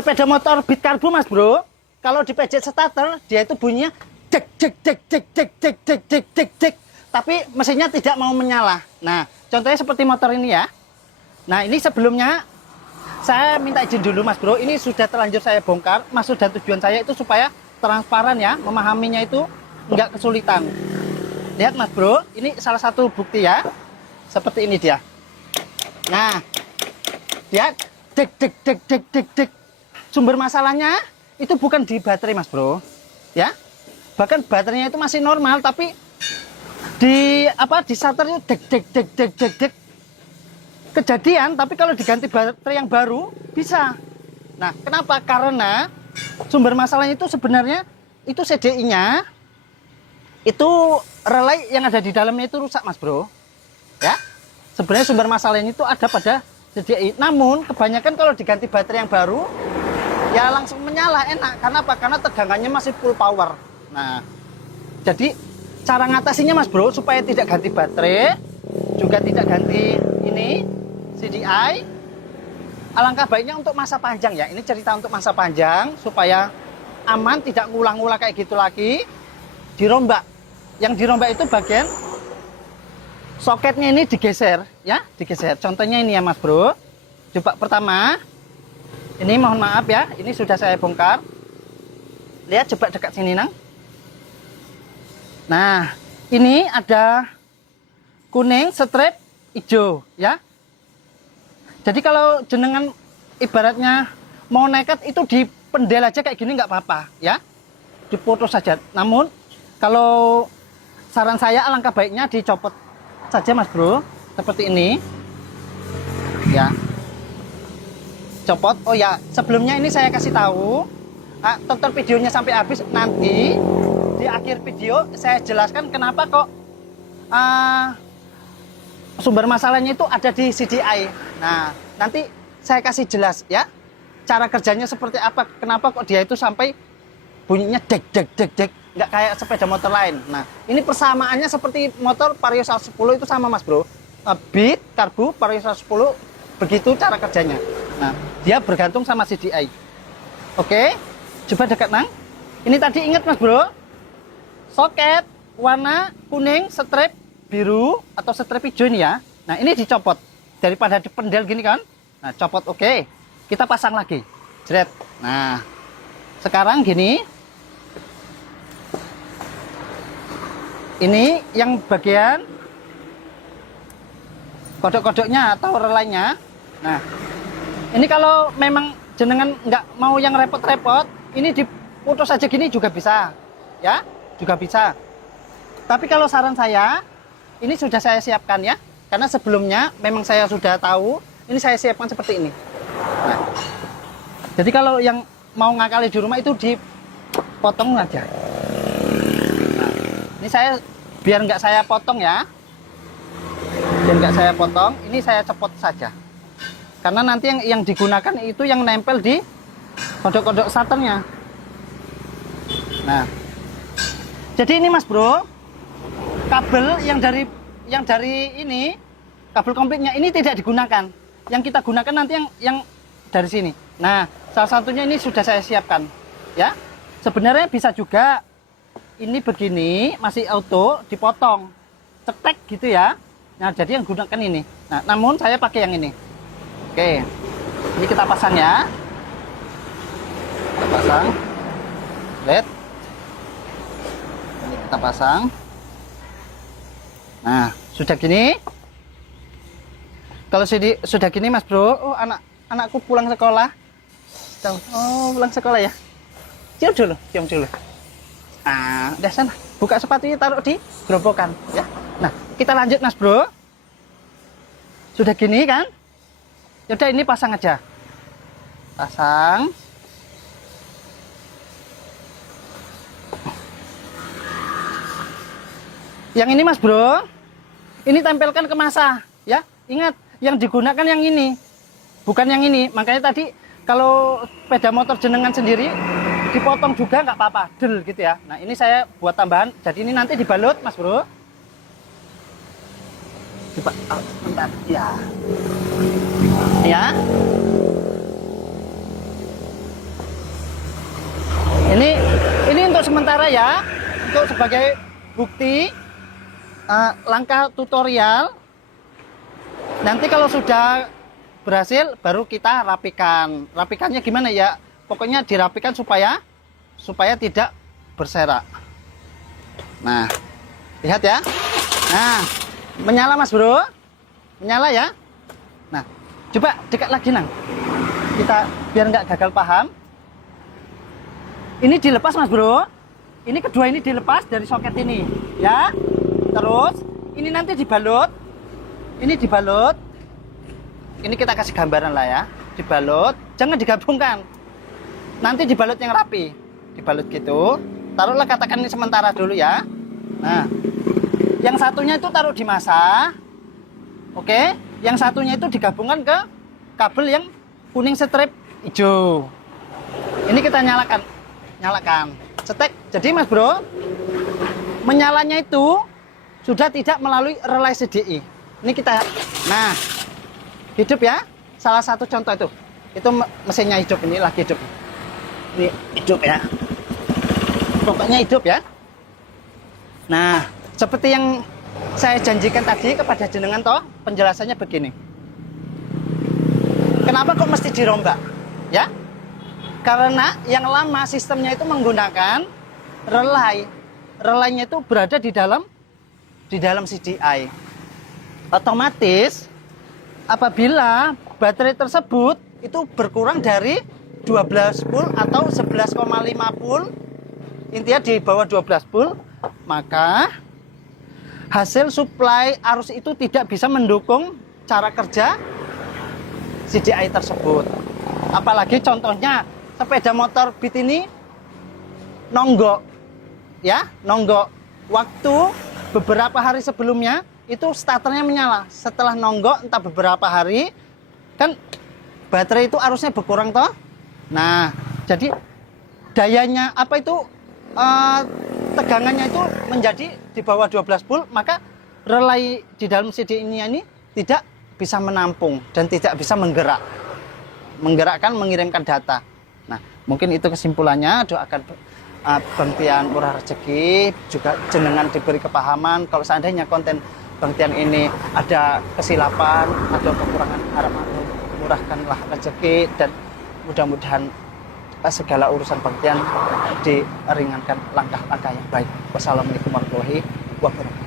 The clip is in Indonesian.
sepeda motor Beat Karbu Mas Bro, kalau di pencet starter dia itu bunyinya cek cek cek cek cek cek cek cek cek cek, tapi mesinnya tidak mau menyala. Nah, contohnya seperti motor ini ya. Nah, ini sebelumnya saya minta izin dulu Mas Bro, ini sudah terlanjur saya bongkar. Maksud dan tujuan saya itu supaya transparan ya, memahaminya itu nggak kesulitan. Lihat Mas Bro, ini salah satu bukti ya. Seperti ini dia. Nah, lihat, dek dek dek dek dek dek. Sumber masalahnya itu bukan di baterai Mas Bro, ya. Bahkan baterainya itu masih normal, tapi di starter itu dek dek dek dek dek dek. Kejadian, tapi kalau diganti baterai yang baru bisa. Nah, kenapa? Karena sumber masalahnya itu sebenarnya itu CDI-nya itu relay yang ada di dalamnya itu rusak Mas Bro, ya. Sebenarnya sumber masalahnya itu ada pada CDI. Namun kebanyakan kalau diganti baterai yang baru ya langsung menyala, enak. Karena apa? Karena tegangannya masih full power. Nah, jadi cara ngatasinya Mas Bro supaya tidak ganti baterai, juga tidak ganti ini CDI, alangkah baiknya untuk masa panjang ya. Ini cerita untuk masa panjang supaya aman, tidak ngulang-ngulang kayak gitu lagi. Dirombak. Yang dirombak itu bagian soketnya ini digeser ya, digeser. Contohnya ini ya Mas Bro. Coba pertama, ini mohon maaf ya, ini sudah saya bongkar. Lihat, coba dekat sini Nang. Nah, ini ada kuning, strip hijau ya. Jadi kalau jenengan ibaratnya mau nekat itu dipendel aja kayak gini nggak apa-apa ya, dipoto saja. Namun kalau saran saya alangkah baiknya dicopot saja Mas Bro, seperti ini ya. Copot. Oh ya, sebelumnya ini saya kasih tahu, tonton videonya sampai habis, nanti di akhir video saya jelaskan kenapa kok sumber masalahnya itu ada di CDI. Nah, nanti saya kasih jelas ya, cara kerjanya seperti apa, kenapa kok dia itu sampai bunyinya dek dek dek dek, nggak kayak sepeda motor lain. Nah, ini persamaannya seperti motor Vario 110 itu sama Mas Bro. Beat Karbu Vario 110 begitu cara kerjanya. Nah, dia bergantung sama CDI. Oke, coba dekat Nang. Ini tadi ingat Mas Bro, soket warna kuning, strip biru atau strip hijau ini ya. Nah, ini dicopot daripada dipendel gini kan. Nah, copot. Oke, kita pasang lagi. Jret. Nah, sekarang gini. Ini yang bagian kodok-kodoknya atau relaynya. Nah, ini kalau memang jenengan nggak mau yang repot-repot, ini diputus aja gini juga bisa, ya, juga bisa. Tapi kalau saran saya, ini sudah saya siapkan ya, karena sebelumnya memang saya sudah tahu, ini saya siapkan seperti ini. Nah, jadi kalau yang mau ngakali di rumah itu dipotong aja. Nah, ini saya biar nggak saya potong ya, biar nggak saya potong, ini saya cepot saja. Karena nanti yang digunakan itu yang nempel di kodok-kodok starternya. Nah, jadi ini Mas Bro, kabel yang dari ini, kabel komplitnya ini tidak digunakan. Yang kita gunakan nanti yang dari sini. Nah, salah satunya ini sudah saya siapkan, ya. Sebenarnya bisa juga ini begini, masih auto, dipotong, cetek gitu ya. Nah, jadi yang gunakan ini. Nah, namun saya pakai yang ini. Oke, ini kita pasang ya. Kita pasang. Lihat. Ini kita pasang. Nah, sudah gini. Kalau sudah gini Mas Bro, oh anakku pulang sekolah. Oh, pulang sekolah ya. Cium dulu, cium dulu. Ah, udah sana. Buka sepatunya, taruh di gerobokan ya. Nah, kita lanjut Mas Bro. Sudah gini kan? Yaudah, ini pasang aja. Pasang. Yang ini Mas Bro, ini tempelkan ke masa ya. Ingat, yang digunakan yang ini, bukan yang ini. Makanya tadi kalau sepeda motor jenengan sendiri dipotong juga nggak apa-apa, del gitu ya. Nah, ini saya buat tambahan. Jadi ini nanti dibalut Mas Bro. Coba, bentar ya. Ya. sementara ya, untuk sebagai bukti langkah tutorial. Nanti kalau sudah berhasil baru kita rapikan. Rapikannya gimana ya? Pokoknya dirapikan supaya tidak berserak. Nah, lihat ya. Nah, menyala Mas Bro. Menyala ya. Nah, coba dekat lagi Nang. Kita biar nggak gagal paham. Ini dilepas Mas Bro. Ini kedua ini dilepas dari soket ini, ya. Terus ini nanti dibalut. Ini dibalut. Ini kita kasih gambaran lah ya. Dibalut, jangan digabungkan. Nanti dibalut yang rapi. Dibalut gitu. Taruhlah katakan ini sementara dulu ya. Nah, yang satunya itu taruh di masa. Oke, yang satunya itu digabungkan ke kabel yang kuning strip hijau. Ini kita nyalakan, cetek. Jadi Mas Bro, menyalanya itu sudah tidak melalui relay CDI. Ini kita, nah, hidup ya. Salah satu contoh itu mesinnya hidup, ini lagi hidup. Ini hidup ya. Pokoknya hidup ya. Nah, seperti yang saya janjikan tadi kepada jenengan toh, penjelasannya begini. Kenapa kok mesti dirombak? Ya? Karena yang lama sistemnya itu menggunakan relay. Relaynya itu berada di dalam CDI. Otomatis apabila baterai tersebut itu berkurang dari 12 volt atau 11,5 volt, intinya di bawah 12 volt, maka hasil suplai arus itu tidak bisa mendukung cara kerja CDI tersebut. Apalagi contohnya sepeda motor Beat ini nonggok, ya, nonggok. Waktu beberapa hari sebelumnya itu starternya menyala. Setelah nonggok entah beberapa hari, kan baterai itu arusnya berkurang toh. Nah, jadi dayanya apa itu tegangannya itu menjadi di bawah 12 volt, maka relay di dalam CD ini tidak bisa menampung dan tidak bisa menggerakkan, mengirimkan data. Nah, mungkin itu kesimpulannya. Doakan Bang Tian murah rezeki, juga jenengan diberi kepahaman. Kalau seandainya konten Bang Tian ini ada kesilapan, ada kekurangan, harap murahkanlah rezeki dan mudah-mudahan segala urusan Bang Tian diringankan langkah-langkah yang baik. Wassalamualaikum warahmatullahi wabarakatuh.